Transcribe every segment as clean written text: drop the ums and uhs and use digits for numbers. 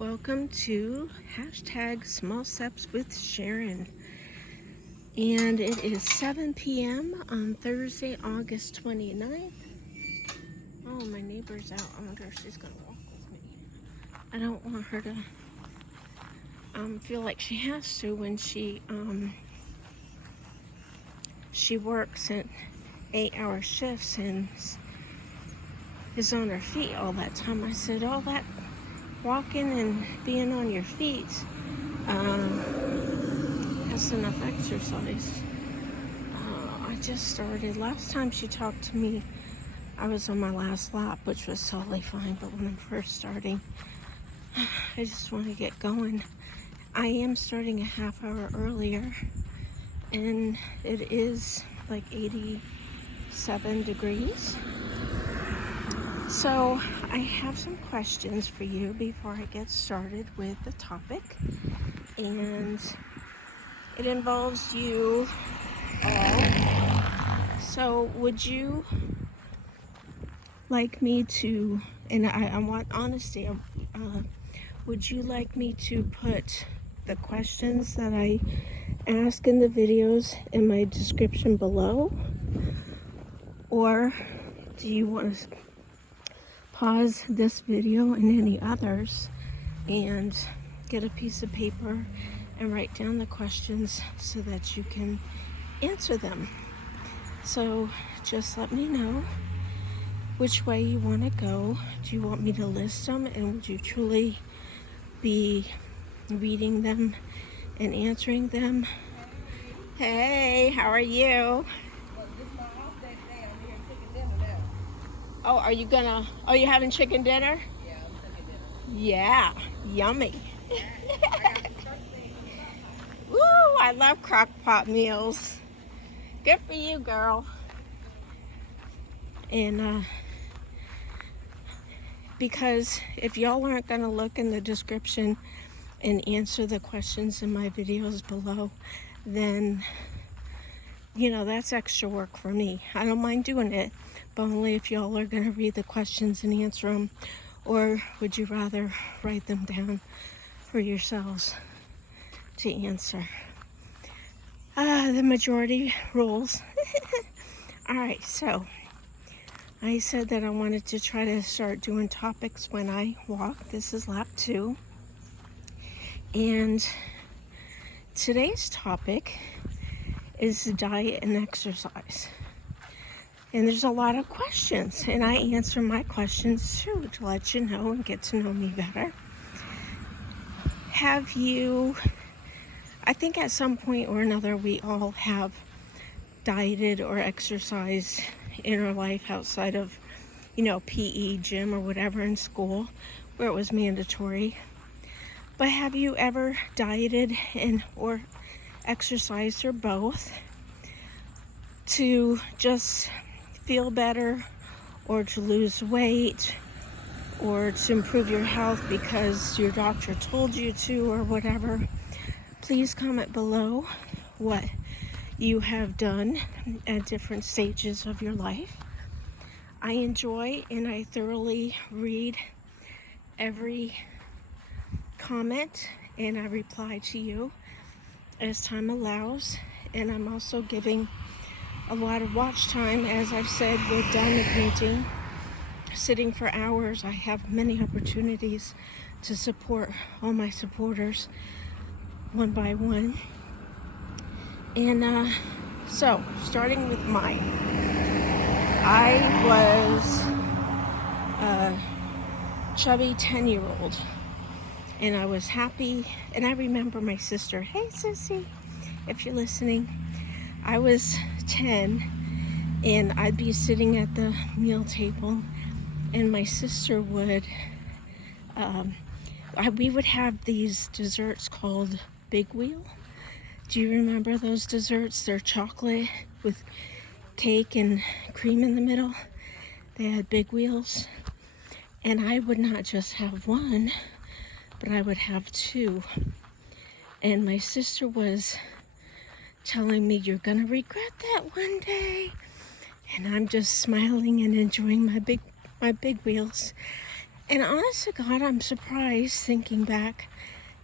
Welcome to hashtag Small Steps with Sharon. And it is 7 p.m. on Thursday, August 29th. Oh, my neighbor's out. I wonder if she's going to walk with me. I don't want her to feel like she has to when she works at 8-hour shifts and is on her feet all that time. I said, all that walking and being on your feet that's enough exercise. I just started. Last time she talked to me, I was on my last lap, which was totally fine. But when I'm first starting, I just want to get going. I am starting a half hour earlier, and it is like 87 degrees. So I have some questions for you before I get started with the topic, and it involves you all. So would you like me to, and I want honesty, would you like me to put the questions that I ask in the videos in my description below? Or do you want to pause this video and any others and get a piece of paper and write down the questions so that you can answer them? So just let me know which way you want to go. Do you want me to list them, and would you truly be reading them and answering them? Hey, how are you? Oh, are you having chicken dinner? Yeah, I'm cooking dinner. Yeah, yummy. Woo, I love crock pot meals. Good for you, girl. And because if y'all aren't going to look in the description and answer the questions in my videos below, then, that's extra work for me. I don't mind doing it, but only if y'all are going to read the questions and answer them. Or would you rather write them down for yourselves to answer? The majority rules. All right, so I said that I wanted to try to start doing topics when I walk. This is lap 2. And today's topic is diet and exercise. And there's a lot of questions, and I answer my questions too to let you know and get to know me better. I think at some point or another we all have dieted or exercised in our life outside of, PE, gym, or whatever in school where it was mandatory. But have you ever dieted or exercised, or both, to just feel better, or to lose weight, or to improve your health because your doctor told you to, or whatever? Please comment below what you have done at different stages of your life. I enjoy and I thoroughly read every comment, and I reply to you as time allows. And I'm also giving a lot of watch time, as I've said, with diamond painting. Sitting for hours, I have many opportunities to support all my supporters one by one. And so starting with mine, I was a chubby 10-year-old, and I was happy. And I remember my sister, hey sissy, if you're listening, I was 10, and I'd be sitting at the meal table, and my sister would, we would have these desserts called Big Wheel. Do you remember those desserts? They're chocolate with cake and cream in the middle. They had big wheels. And I would not just have one, but I would have 2. And my sister was telling me, you're gonna regret that one day. And I'm just smiling and enjoying my big wheels. And honest to God, I'm surprised thinking back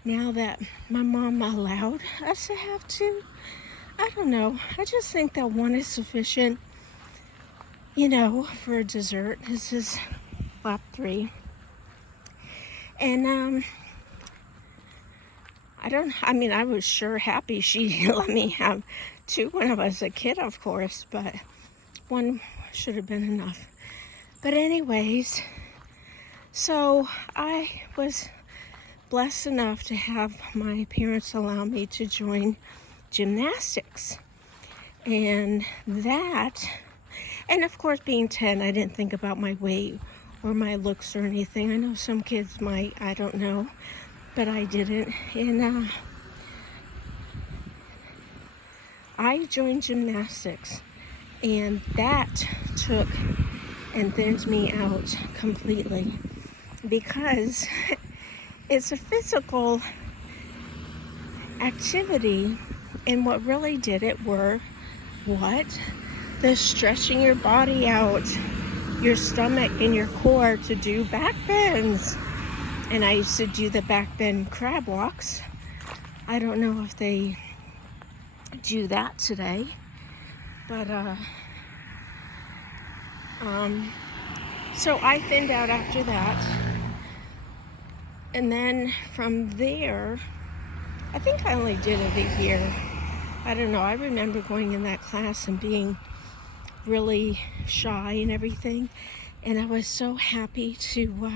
now that my mom allowed us to have two. I don't know. I just think that one is sufficient, for dessert. This is lap 3. And I was sure happy she let me have 2 when I was a kid, of course, but 1 should have been enough. But anyways, so I was blessed enough to have my parents allow me to join gymnastics. And of course, being 10, I didn't think about my weight or my looks or anything. I know some kids might, I don't know, but I didn't. And I joined gymnastics, and that took and thinned me out completely, because it's a physical activity, and what really did it were the stretching your body out, your stomach and your core to do back bends. And I used to do the back bend crab walks. I don't know if they do that today, but so I thinned out after that. And then from there, I think I only did it a year. I don't know. I remember going in that class and being really shy and everything. And I was so happy to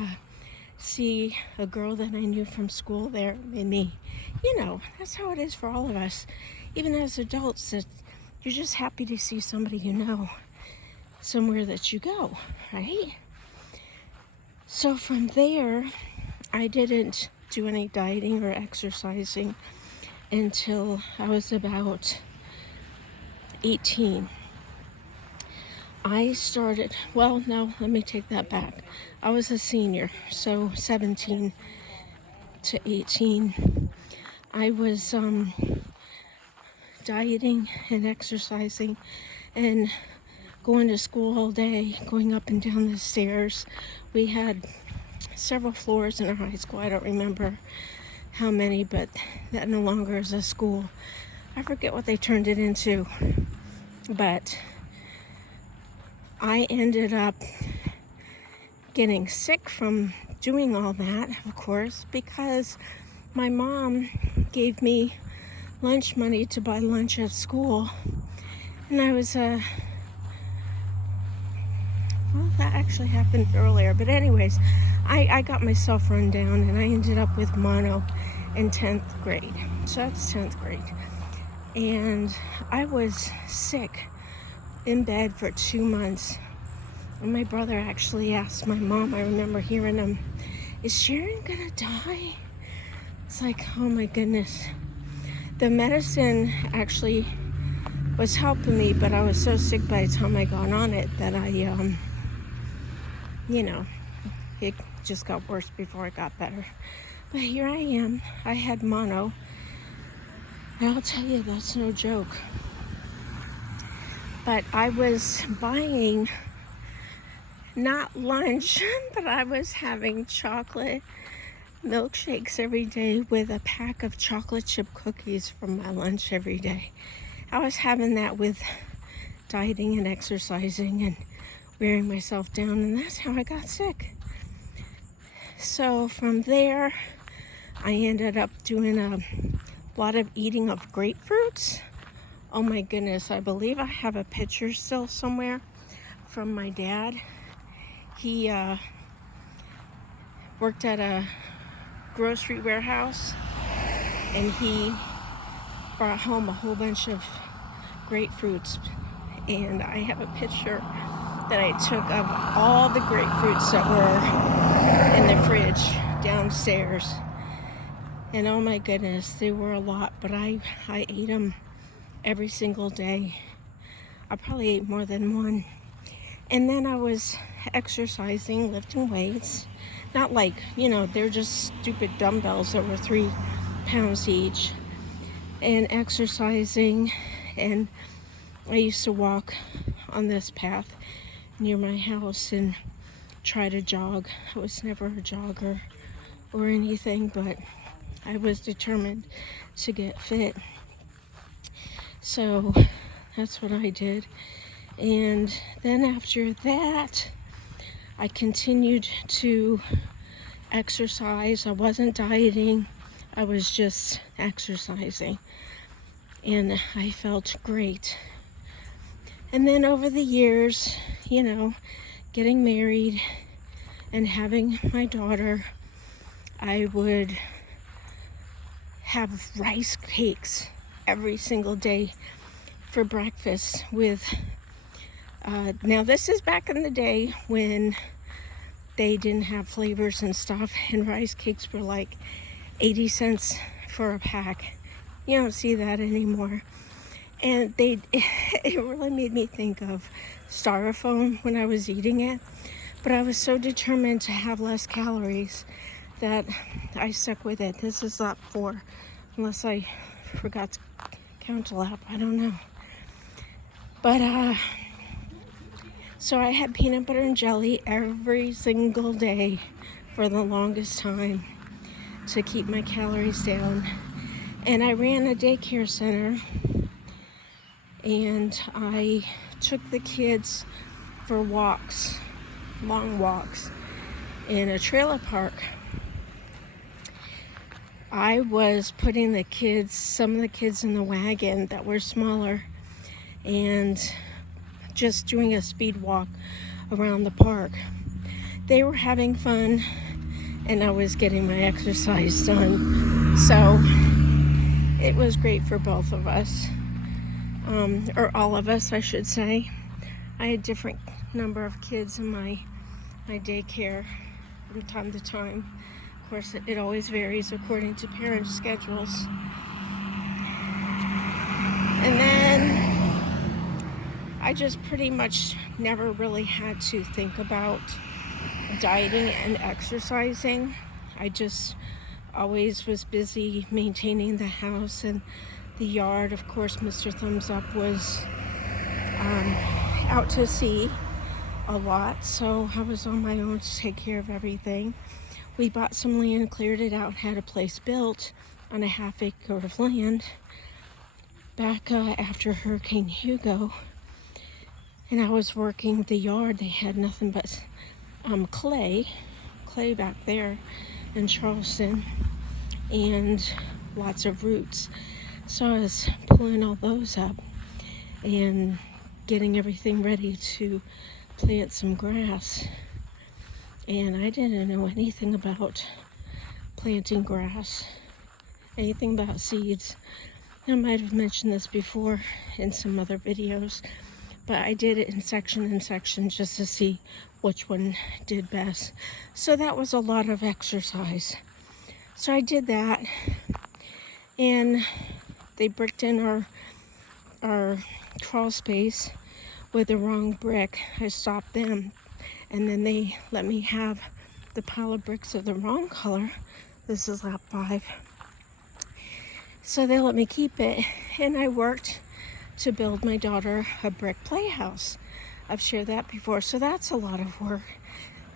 see a girl that I knew from school there. Made me, that's how it is for all of us. Even as adults, that you're just happy to see somebody you know somewhere that you go, right? So from there, I didn't do any dieting or exercising until I was about 18. I started, well, no, let me take that back. I was a senior, so 17 to 18. I was dieting and exercising and going to school all day, going up and down the stairs. We had several floors in our high school. I don't remember how many, but that no longer is a school. I forget what they turned it into, but I ended up getting sick from doing all that, of course, because my mom gave me lunch money to buy lunch at school. And I was, well, that actually happened earlier. But anyways, I got myself run down, and I ended up with mono in 10th grade. So that's 10th grade. And I was sick in bed for 2 months. And my brother actually asked my mom, I remember hearing him, "Is Sharon gonna die?" It's like, oh my goodness. The medicine actually was helping me, but I was so sick by the time I got on it that I, it just got worse before it got better. But here I am. I had mono. And I'll tell you, that's no joke. But I was buying, not lunch, but I was having chocolate milkshakes every day with a pack of chocolate chip cookies for my lunch every day. I was having that with dieting and exercising and wearing myself down, and that's how I got sick. So from there, I ended up doing a lot of eating of grapefruits. Oh my goodness, I believe I have a picture still somewhere from my dad. He worked at a grocery warehouse, and he brought home a whole bunch of grapefruits, and I have a picture that I took of all the grapefruits that were in the fridge downstairs. And oh my goodness, they were a lot, but I ate them every single day. I probably ate more than one. And then I was exercising, lifting weights. Not like, they're just stupid dumbbells that were 3 pounds each. And exercising, and I used to walk on this path near my house, and try to jog. I was never a jogger or anything, but I was determined to get fit. So that's what I did. And then after that, I continued to exercise. I wasn't dieting, I was just exercising. And I felt great. And then over the years, getting married and having my daughter, I would have rice cakes every single day for breakfast with, now this is back in the day when they didn't have flavors and stuff, and rice cakes were like 80 cents for a pack. You don't see that anymore. And it really made me think of styrofoam when I was eating it. But I was so determined to have less calories that I stuck with it. This is lap 4, unless I forgot to count a lap, I don't know. But so I had peanut butter and jelly every single day for the longest time to keep my calories down. And I ran a daycare center, and I took the kids for walks, long walks, in a trailer park. I was putting some of the kids in the wagon that were smaller, and just doing a speed walk around the park. They were having fun, and I was getting my exercise done. So it was great for both of us, or all of us, I should say. I had different number of kids in my daycare from time to time. Of course, it always varies according to parents' schedules. And then I just pretty much never really had to think about dieting and exercising. I just always was busy maintaining the house and the yard. Of course, Mr. Thumbs Up was out to sea a lot, so I was on my own to take care of everything. We bought some land, cleared it out, had a place built on a half acre of land back after Hurricane Hugo. And I was working the yard. They had nothing but clay back there in Charleston, and lots of roots. So I was pulling all those up and getting everything ready to plant some grass. And I didn't know anything about planting grass, anything about seeds. I might have mentioned this before in some other videos, but I did it in section just to see which one did best. So that was a lot of exercise. So I did that, and they bricked in our crawl space with the wrong brick. I stopped them, and then they let me have the pile of bricks of the wrong color. This is lap 5. So they let me keep it, and I worked to build my daughter a brick playhouse. I've shared that before, so that's a lot of work.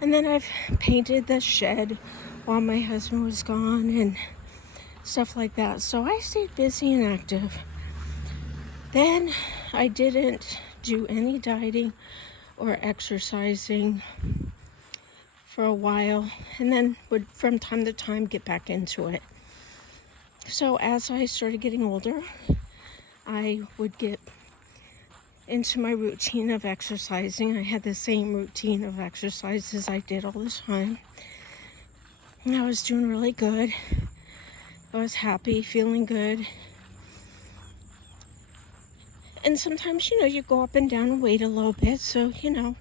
And then I've painted the shed while my husband was gone and stuff like that. So I stayed busy and active. Then I didn't do any dieting or exercising for a while, and then would from time to time get back into it. So as I started getting older, I would get into my routine of exercising. I had the same routine of exercises I did all the time. And I was doing really good. I was happy, feeling good. And sometimes, you go up and down in weight a little bit. So, I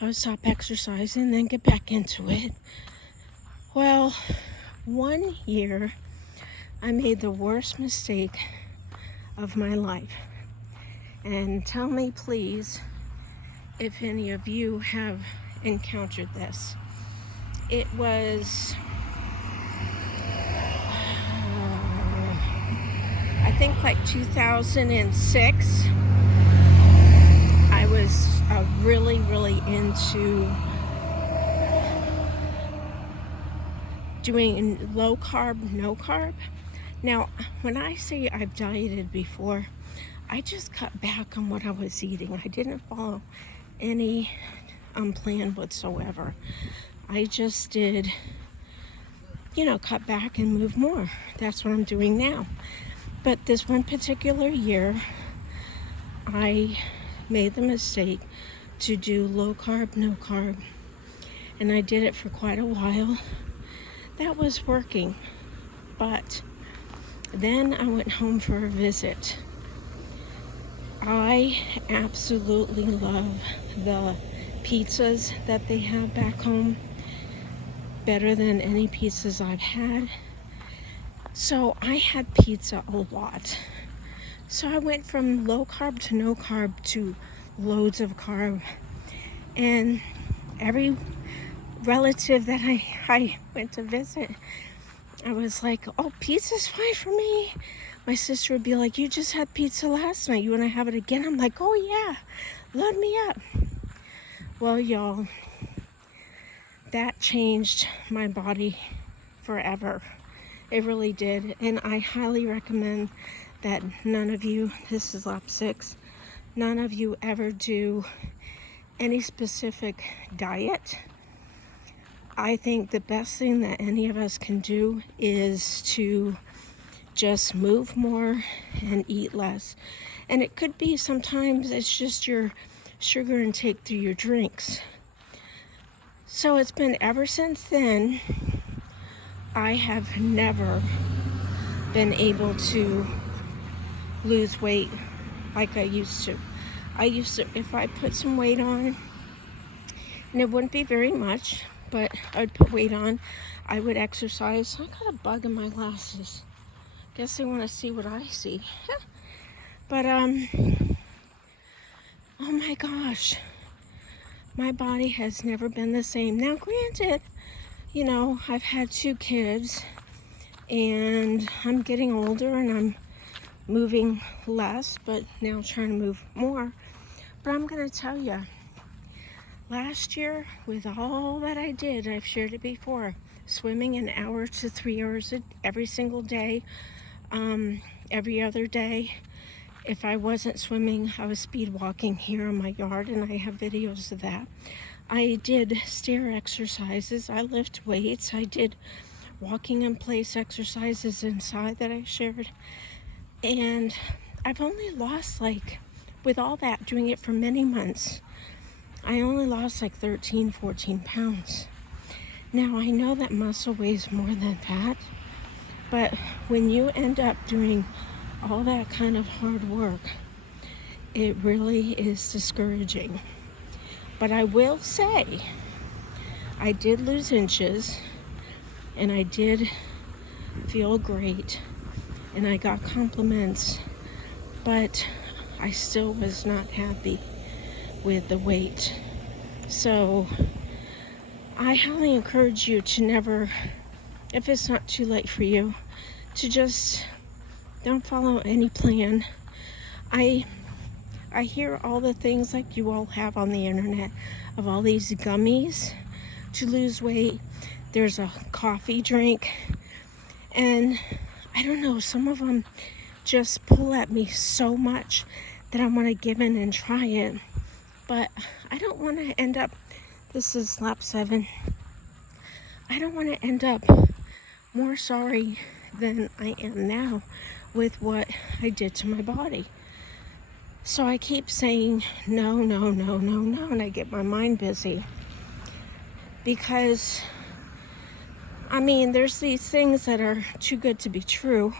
would stop exercising and then get back into it. Well, one year, I made the worst mistake of my life. And tell me, please, if any of you have encountered this. It was, I think like 2006. I was really into doing low carb, no carb. Now, when I say I've dieted before, I just cut back on what I was eating. I didn't follow any plan whatsoever. I just did, cut back and move more. That's what I'm doing now. But this one particular year, I made the mistake to do low carb, no carb. And I did it for quite a while. That was working. But then I went home for a visit. I absolutely love the pizzas that they have back home. Better than any pizzas I've had. So I had pizza a lot. So I went from low carb to no carb to loads of carb. And every relative that I went to visit, I was like, oh, pizza's fine for me. My sister would be like, you just had pizza last night. You want to have it again? I'm like, oh, yeah. Load me up. Well, y'all, that changed my body forever. It really did. And I highly recommend that none of you, this is lap 6, none of you ever do any specific diet. I think the best thing that any of us can do is to just move more and eat less. And it could be sometimes it's just your sugar intake through your drinks. So it's been ever since then, I have never been able to lose weight like I used to. I used to, if I put some weight on, and it wouldn't be very much, but I would put weight on, I would exercise. I got a bug in my glasses. Guess they want to see what I see. But, oh my gosh. My body has never been the same. Now, granted, I've had 2 kids, and I'm getting older, and I'm moving less, but now trying to move more. But I'm going to tell you, last year, with all that I did, I've shared it before, swimming an hour to 3 hours every single day, every other day. If I wasn't swimming, I was speed walking here in my yard, and I have videos of that. I did stair exercises, I lift weights, I did walking in place exercises inside that I shared. And I've only lost, with all that, doing it for many months, I only lost 13, 14 pounds. Now, I know that muscle weighs more than fat, but when you end up doing all that kind of hard work, it really is discouraging. But I will say, I did lose inches, and I did feel great, and I got compliments, but I still was not happy with the weight. So I highly encourage you to never, if it's not too late for you, to just don't follow any plan. I hear all the things like you all have on the internet of all these gummies to lose weight. There's a coffee drink, and I don't know, some of them just pull at me so much that I want to give in and try it. But I don't want to end up, this is lap 7, I don't want to end up more sorry than I am now with what I did to my body. So I keep saying no, no, no, no, no, and I get my mind busy. Because, there's these things that are too good to be true.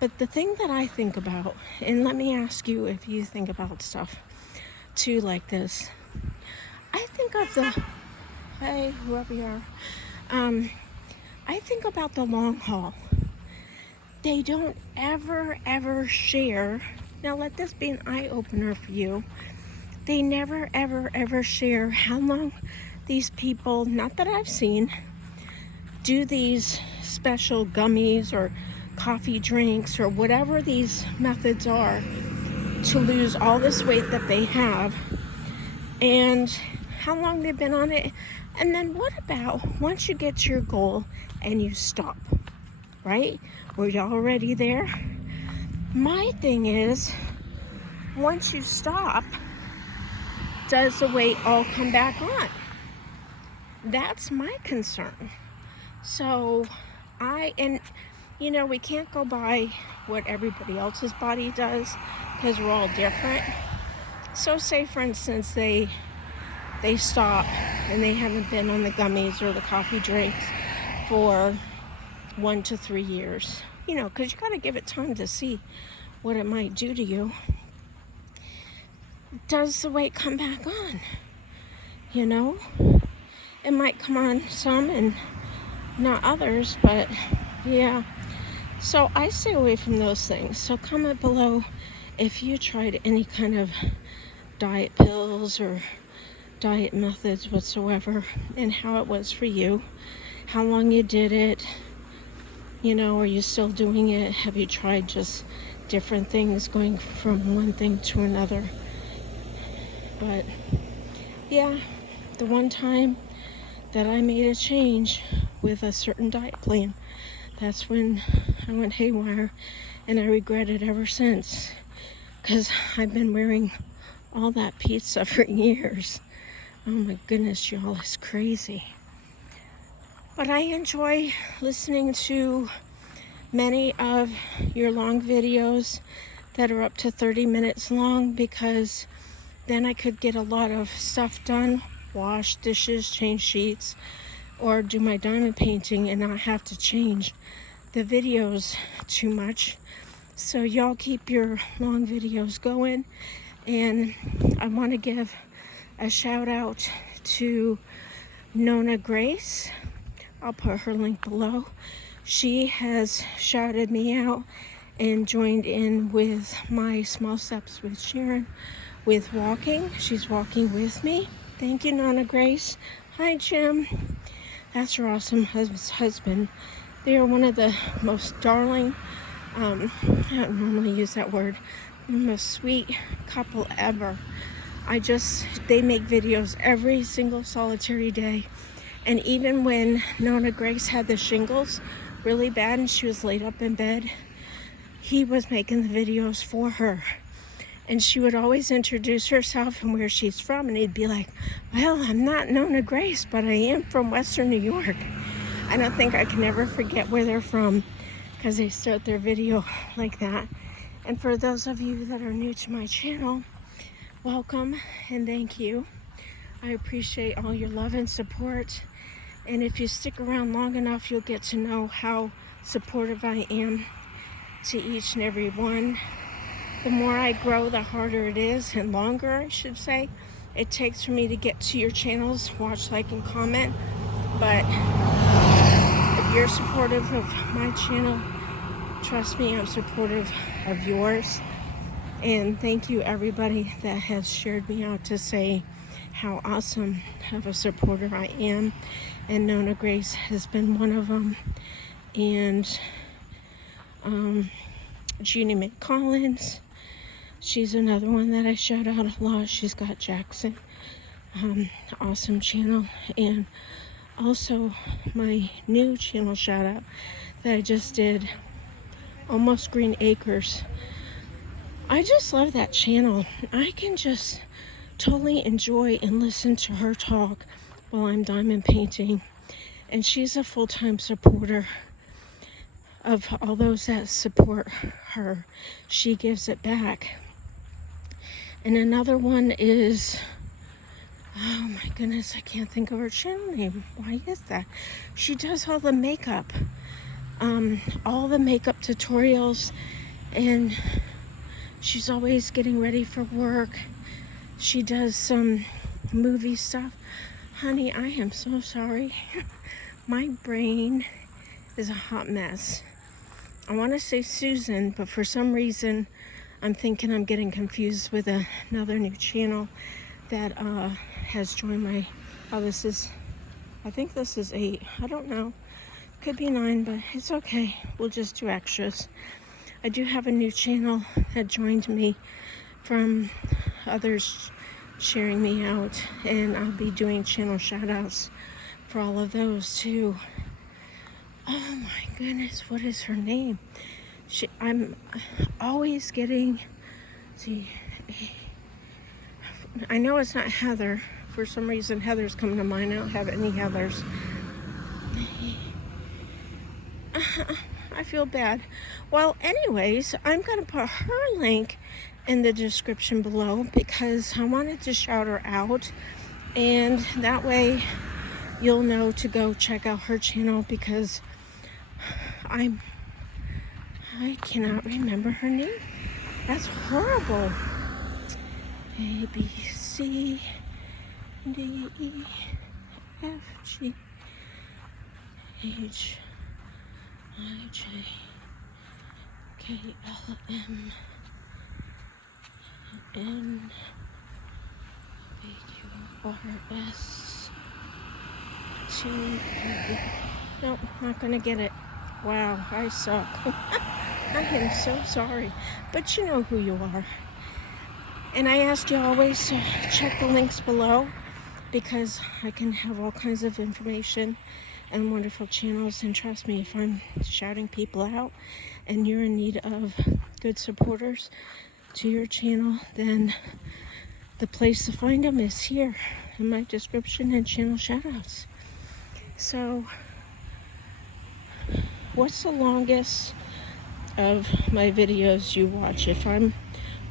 But the thing that I think about, and let me ask you if you think about stuff too like this. I think of hey, whoever you are, I think about the long haul. They don't ever share. Now let this be an eye-opener for you. They never ever share how long these people, not that I've seen, do these special gummies or coffee drinks or whatever these methods are to lose all this weight that they have, and how long they've been on it. And then what about once you get to your goal and you stop, right? Were you already there? My thing is, once you stop, does the weight all come back on? That's my concern. So we can't go by what everybody else's body does because we're all different. So say, for instance, they stop and they haven't been on the gummies or the coffee drinks for 1 to 3 years, because you got to give it time to see what it might do to you. Does the weight come back on? It might come on some and not others, but yeah. So I stay away from those things. So comment below if you tried any kind of diet pills or diet methods whatsoever and how it was for you, how long you did it, are you still doing it? Have you tried just different things, going from one thing to another? But yeah, the one time that I made a change with a certain diet plan, that's when I went haywire, and I regret it ever since, because I've been wearing all that pizza for years. Oh my goodness, y'all, it's crazy. But I enjoy listening to many of your long videos that are up to 30 minutes long, because then I could get a lot of stuff done, wash dishes, change sheets, or do my diamond painting and not have to change the videos too much. So y'all keep your long videos going. And I want to give a shout out to Nona Grace. I'll put her link below. She has shouted me out and joined in with my Small Steps with Sharon with walking. She's walking with me. Thank you, Nona Grace. Hi, Jim. That's her awesome husband. They are one of the most darling, I don't normally use that word, most sweet couple ever. They make videos every single solitary day. And even when Nona Grace had the shingles really bad and she was laid up in bed, he was making the videos for her. And she would always introduce herself and where she's from, and he'd be like, well, I'm not Nona Grace, but I am from Western New York. I don't think I can ever forget where they're from, because they start their video like that. And for those of you that are new to my channel, welcome and thank you. I appreciate all your love and support. And if you stick around long enough, you'll get to know how supportive I am to each and every one. The more I grow, the harder it is, and longer, I should say, it takes for me to get to your channels, watch, like, and comment. But if you're supportive of my channel, trust me, I'm supportive of yours. And thank you, everybody that has shared me out to say how awesome of a supporter I am. And Nona Grace has been one of them. And Jeannie McCollins, she's another one that I shout out a lot. She's got Jackson, awesome channel. And also my new channel shout out that I just did, Almost Green Acres. I just love that channel. I can just totally enjoy and listen to her talk while I'm diamond painting. And she's a full-time supporter of all those that support her. She gives it back. And another one is, oh my goodness, I can't think of her channel name. Why is that? She does all the makeup, tutorials, and she's always getting ready for work. She does some movie stuff. Honey, I am so sorry. My brain is a hot mess. I want to say Susan, but for some reason I'm thinking I'm getting confused with another new channel that has joined my, I think this is 8. I don't know. Could be 9, but it's okay. We'll just do extras. I do have a new channel that joined me from others sharing me out, and I'll be doing channel shout outs for all of those too. Oh my goodness, what is her name? I'm always getting, see, I know it's not Heather. For some reason, Heather's coming to mind. I don't have any Heathers. I feel bad. Well, anyways, I'm going to put her link in the description below because I wanted to shout her out. And that way you'll know to go check out her channel because I cannot remember her name. That's horrible. A, B, C, D, E, F, G, H, I, J, K, L, M, N, P, Q, R, S, T, U. Nope, not gonna get it. Wow, I suck. I am so sorry. But you know who you are. And I ask you always to check the links below because I can have all kinds of information and wonderful channels. And trust me, if I'm shouting people out and you're in need of good supporters to your channel, then the place to find them is here in my description and channel shoutouts. So, what's the longest of my videos you watch? If I'm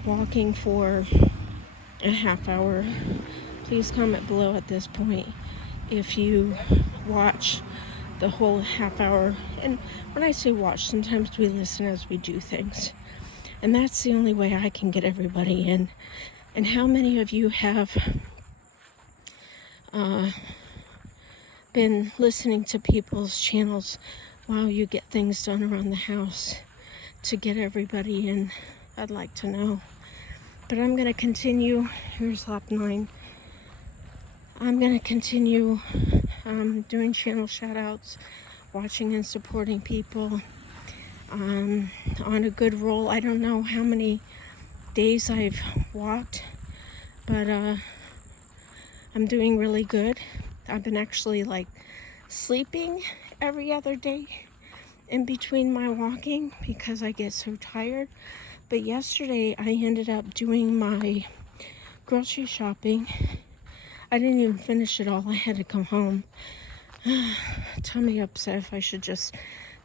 walking for a half hour, please comment below at this point if you watch the whole half hour. And when I say watch, sometimes we listen as we do things, and that's the only way I can get everybody in. And how many of you have been listening to people's channels while you get things done around the house to get everybody in? I'd like to know. But I'm going to continue. Here's lap 9. I'm going to continue doing channel shoutouts, watching and supporting people. On a good roll. I don't know how many days I've walked, but I'm doing really good. I've been actually like sleeping every other day in between my walking because I get so tired. But yesterday I ended up doing my grocery shopping. I didn't even finish it all. I had to come home. Tummy upset if I should just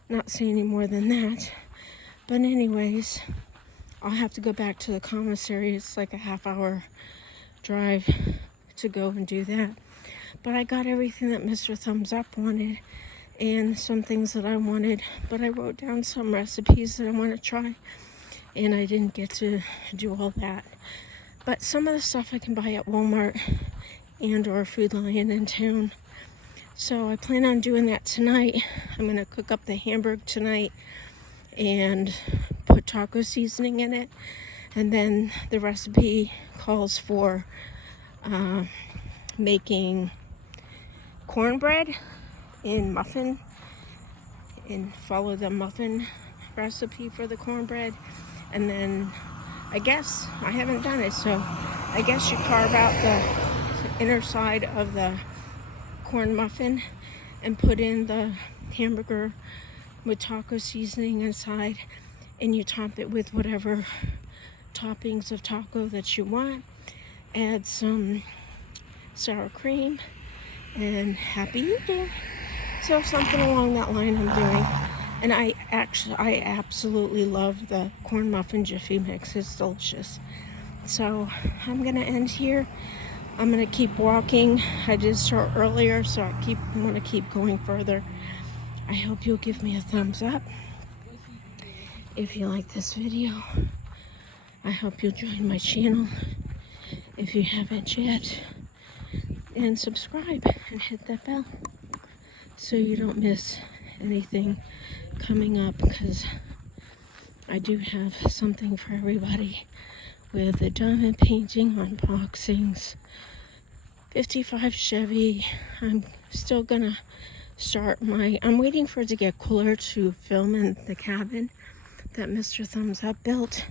not say any more than that. But anyways, I'll have to go back to the commissary. It's like a half-hour drive to go and do that. But I got everything that Mr. Thumbs Up wanted and some things that I wanted. But I wrote down some recipes that I want to try, and I didn't get to do all that. But some of the stuff I can buy at Walmart and or Food Lion in town. So I plan on doing that tonight. I'm going to cook up the hamburger tonight and put taco seasoning in it. And then the recipe calls for making cornbread in muffin, and follow the muffin recipe for the cornbread. And then I guess I haven't done it, so I guess you carve out the inner side of the corn muffin and put in the hamburger with taco seasoning inside, and you top it with whatever toppings of taco that you want. Add some sour cream and happy eating. So something along that line I'm doing. And I absolutely love the corn muffin Jiffy mix. It's delicious. So I'm gonna end here. I'm gonna keep walking. I did start earlier, so I want to keep going further. I hope you'll give me a thumbs up if you like this video. I hope you'll join my channel if you haven't yet, and subscribe and hit that bell so you don't miss anything coming up, because I do have something for everybody with the diamond painting unboxings, 55 Chevy. I'm still gonna start I'm waiting for it to get cooler to film in the cabin that Mr. Thumbs Up built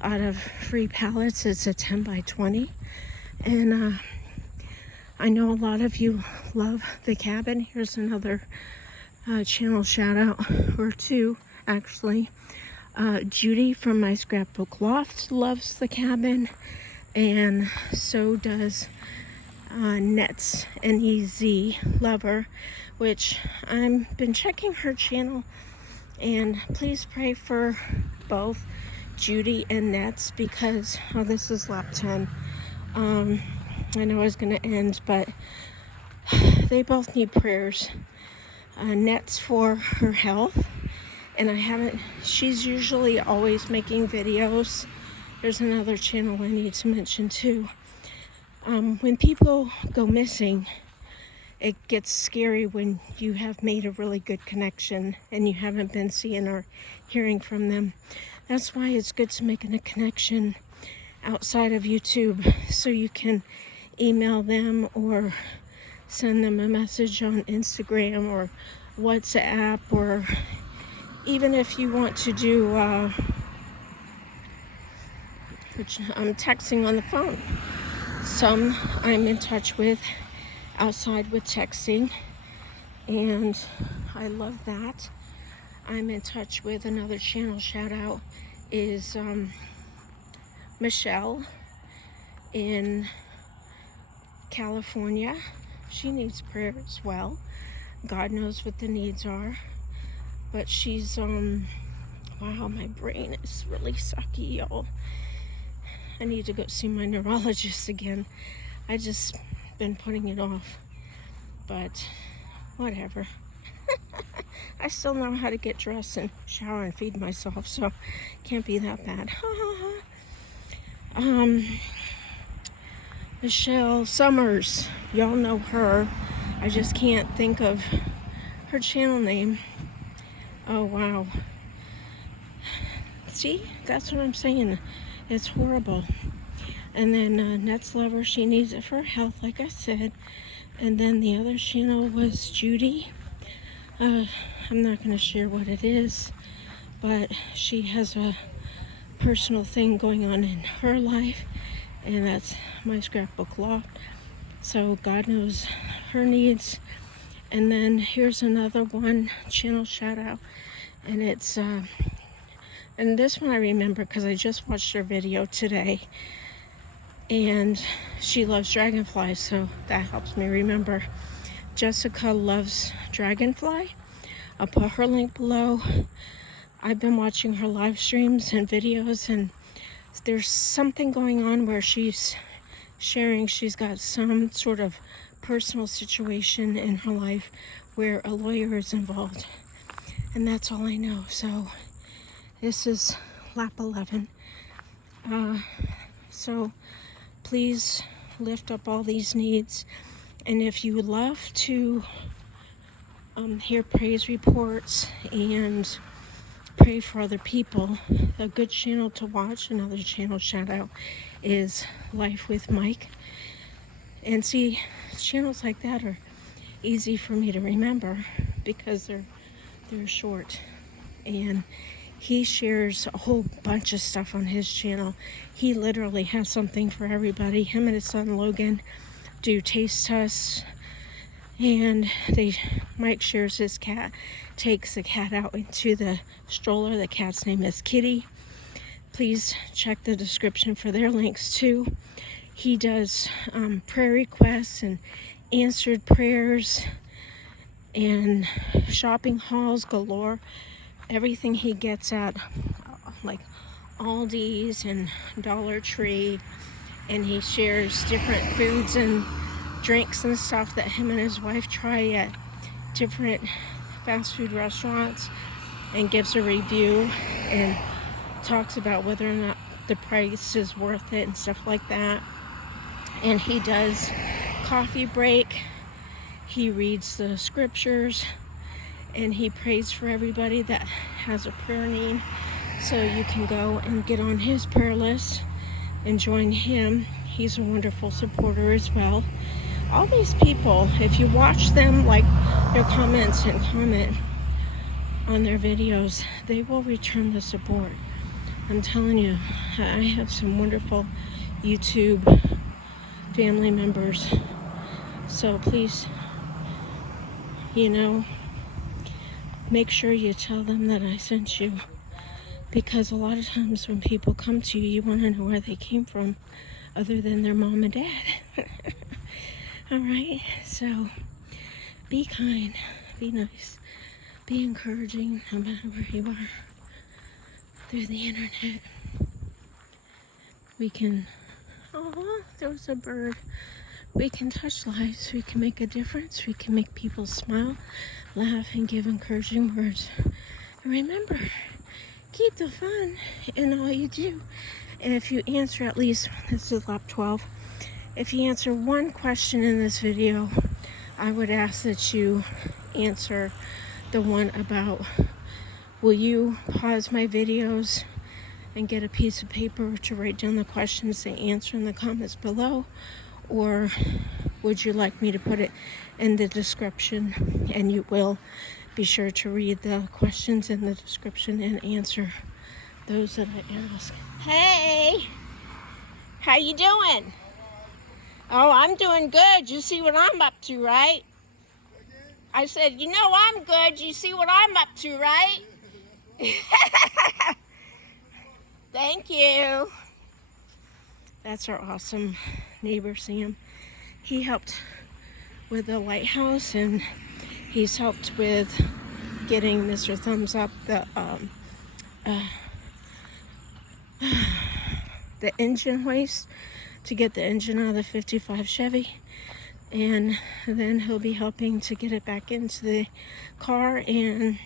out of free pallets. It's a 10 by 20, and I know a lot of you love the cabin. Here's another channel shout out, or two actually. Judy from My Scrapbook Loft loves the cabin, and so does Nets, N-E-Z, Lover, which I've been checking her channel, and please pray for both Judy and Nets, because this is lap 10. I know I was going to end, but they both need prayers. Nets for her health, and she's usually always making videos. There's another channel I need to mention too. When people go missing, it gets scary when you have made a really good connection and you haven't been seeing or hearing from them. That's why it's good to make a connection outside of YouTube, so you can email them or send them a message on Instagram or WhatsApp, or even if you want to do which I'm texting on the phone. Some I'm in touch with outside with texting, and I love that. I'm in touch with another channel shout out is Michelle in California. She needs prayer as well. God knows what the needs are, but she's wow, my brain is really sucky, y'all. I need to go see my neurologist again. I just been putting it off, but whatever. I still know how to get dressed and shower and feed myself, so can't be that bad. Michelle Summers, y'all know her. I just can't think of her channel name. Oh wow. See, that's what I'm saying. It's horrible. And then Nets Lover, she needs it for health, like I said. And then the other channel was Judy. I'm not going to share what it is, but she has a personal thing going on in her life, and that's My Scrapbook Loft. So God knows her needs. And then here's another one, channel shout out, and it's and this one I remember because I just watched her video today, and she loves dragonflies, so that helps me remember. Jessica loves dragonfly. I'll put her link below. I've been watching her live streams and videos, and there's something going on where she's sharing she's got some sort of personal situation in her life where a lawyer is involved, and that's all I know. So this is lap 11. So please lift up all these needs, and if you would love to hear praise reports and pray for other people, a good channel to watch, another channel shout out, is Life with Mike. And see, channels like that are easy for me to remember because they're short, and he shares a whole bunch of stuff on his channel. He literally has something for everybody. Him and his son Logan do taste tests, and Mike shares his cat, takes the cat out into the stroller. The cat's name is Kitty. Please check the description for their links too. He does prayer requests and answered prayers and shopping hauls galore. Everything he gets at like Aldi's and Dollar Tree, and he shares different foods and drinks and stuff that him and his wife try at different fast food restaurants, and gives a review and talks about whether or not the price is worth it and stuff like that. And he does coffee break. He reads the scriptures, and he prays for everybody that has a prayer need. So you can go and get on his prayer list and join him. He's a wonderful supporter as well. All these people, if you watch them, like their comments and comment on their videos, they will return the support. I'm telling you, I have some wonderful YouTube family members So please, you know, make sure you tell them that I sent you, because a lot of times when people come to you, you want to know where they came from other than their mom and dad. All right, so be kind, be nice, be encouraging no matter where you are through the internet. We can, oh, there was a bird. We can touch lives, we can make a difference, we can make people smile, laugh, and give encouraging words. And remember, keep the fun in all you do. And if you answer at least, this is lap 12, if you answer one question in this video, I would ask that you answer the one about, will you pause my videos and get a piece of paper to write down the questions they answer in the comments below? Or would you like me to put it in the description, and you will be sure to read the questions in the description and answer those that I ask. Hey, how you doing? Oh, I'm doing good. You see what I'm up to, right? I said, you know I'm good. You see what I'm up to, right? Thank you. That's our awesome neighbor, Sam. He helped with the lighthouse, and he's helped with getting Mr. Thumbs Up the engine hoist to get the engine out of the 55 Chevy. And then he'll be helping to get it back into the car. And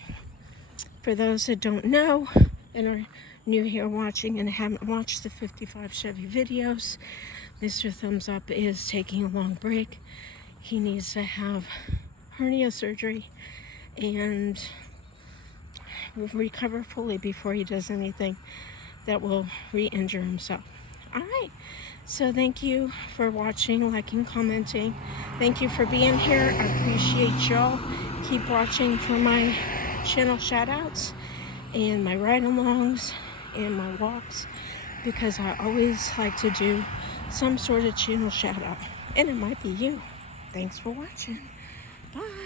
for those that don't know and are new here watching and haven't watched the 55 Chevy videos, Mr. Thumbs Up is taking a long break. He needs to have hernia surgery and recover fully before he does anything that will re-injure himself. All right, so thank you for watching, liking, commenting. Thank you for being here. I appreciate y'all. Keep watching for my channel shout outs and my ride-alongs and my walks, because I always like to do some sort of channel shout out, and it might be you. Thanks for watching. Bye.